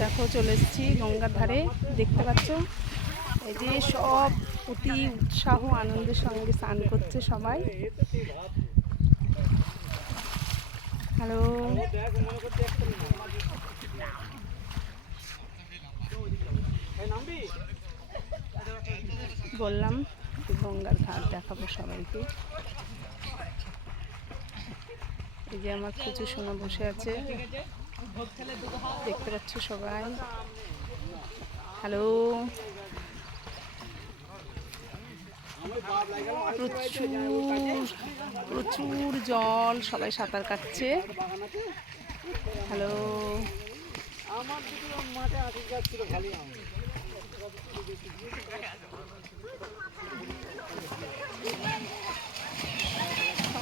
দেখো, চলে এসেছি গঙ্গার ধারে। দেখতে পাচ্ছ? এই যে সব অতি উৎসাহ, আনন্দের সঙ্গে স্নান করছে সবাই। হ্যালো? বললাম, গঙ্গার ঘাট দেখাবো সবাইকে। এই যে আমার প্রচুর সোনা বসে আছে। দেখতে পাচ্ছ সবাই। হ্যালো প্রচুর প্রচুর জল, সবাই সাঁতার কাটছে। হ্যালো আমার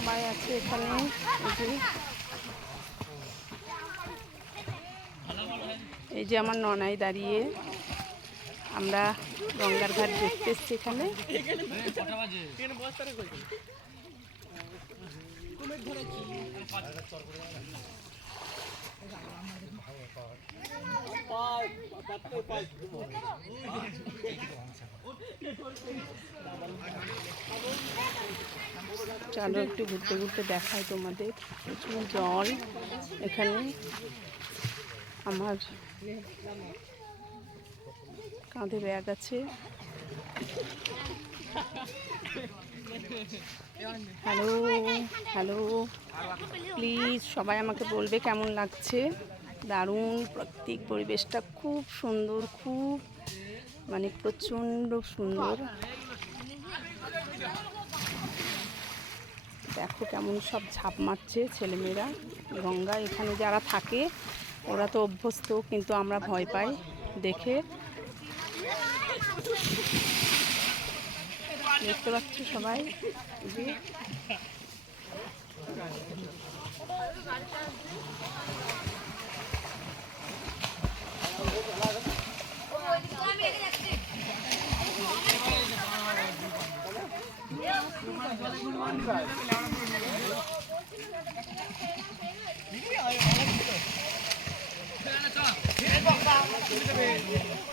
সবাই আছে এখানে। এই যে আমার ননাই দাঁড়িয়ে। আমরা গঙ্গার ঘাট দেখতে এসছি এখানে। চলো একটু ঘুরতে ঘুরতে দেখাই তোমাদের। প্রচুর জল এখানে। আমার কাঁধে ব্যাগ আছে। হ্যালো হ্যালো, প্লিজ সবাই আমাকে বলবে কেমন লাগছে? দারুণ প্রত্যেক পরিবেশটা খুব সুন্দর, খুব মানে প্রচণ্ড সুন্দর। দেখো কেমন সব ঝাঁপ মারছে ছেলেমেয়েরা। গঙ্গা এখানে যারা থাকে, ওরা তো অভ্যস্ত, কিন্তু আমরা ভয় পাই দেখে। দেখতে পাচ্ছি সবাই? Thank you.